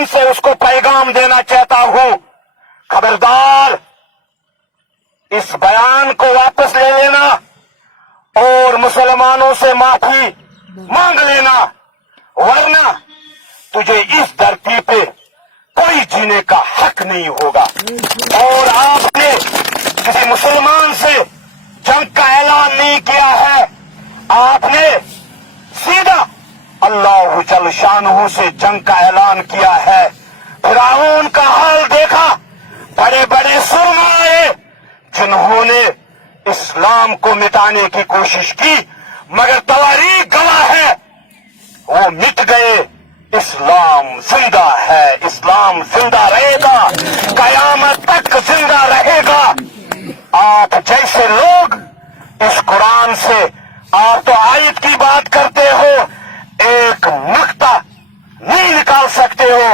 ज़मीन से उसको पैगाम देना चाहता हूं, खबरदार इस बयान को वापस ले लेना और मुसलमानों से माफी मांग लेना, वरना तुझे इस धरती पे कोई जीने का हक नहीं होगा। और आपने किसी मुसलमान से जंग का ऐलान नहीं किया है, आपने सीधा अल्लाह जल शानहू से जंग का ऐलान किया है। फिरौन का हाल देखा, बड़े बड़े सुरमाए जिन्होंने इस्लाम को मिटाने की कोशिश की, मगर तवारीख गवाह है वो मिट गए। इस्लाम जिंदा है, इस्लाम जिंदा रहेगा, कयामत तक जिंदा रहेगा। आप जैसे लोग इस कुरान से, आप तो आयत की बात करते हो, एक नुक्ता नहीं निकाल सकते हो।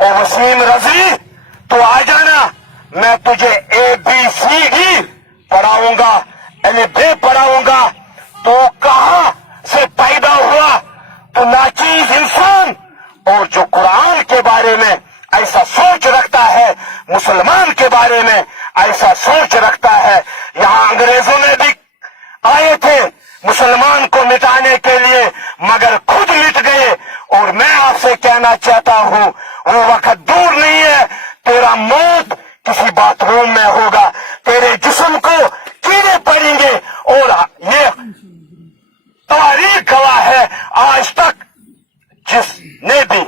और वसीम रजी, तो आ जाना, मैं तुझे ABCD पढ़ाऊंगा, MA पढ़ाऊंगा। तो कहां से पैदा हुआ? तो नाचीज इंसान, और जो कुरान के बारे में ऐसा सोच रखता है, मुसलमान के बारे में ऐसा सोच रखता है। यहां अंग्रेजों में भी आए थे मुसलमान को मिटाने के लिए, मगर खुद मिट गए। और मैं आपसे कहना चाहता हूं, वो वक्त दूर नहीं है, तेरा मौत किसी बाथरूम में होगा, तेरे जिस्म को कीड़े पड़ेंगे। और ये तारीख गवाह है, आज तक जिसने भी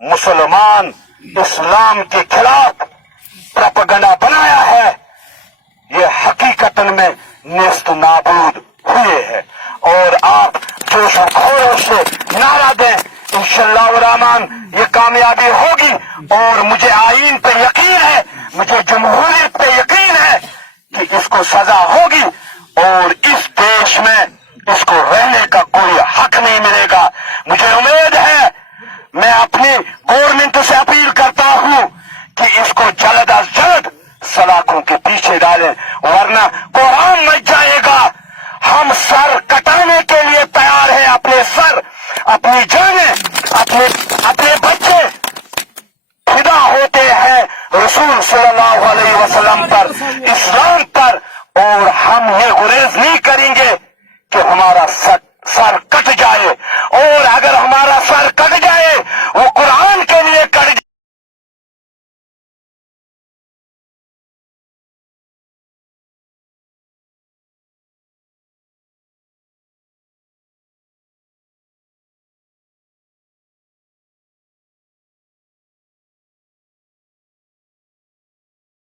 मुसलमान इस्लाम के खिलाफ प्रोपेगेंडा बनाया है, ये हकीकतन में नेस्त नाबूद हुए हैं। और आप जोश और खरोश से नारा दें, इंशाअल्लाह रहमान ये कामयाबी होगी। और मुझे आईन पे यकीन है, मुझे जमहूरियत पे यकीन है कि इसको सजा होगी और इस देश में इसको रहने का कोई हक नहीं मिलेगा। मुझे उम्मीद है, मैं अपनी गवर्नमेंट से अपील करता हूं कि इसको जल्द अज जल्द सलाखों के पीछे डालें, वरना कुरान मच जाएगा। हम सर कटाने के लिए तैयार हैं, अपने सर, अपनी जानें, अपने बच्चे फिदा होते हैं रसूल सल्लल्लाहु अलैहि वसल्लम पर, इस्लाम पर। और हम ये गुरेज नहीं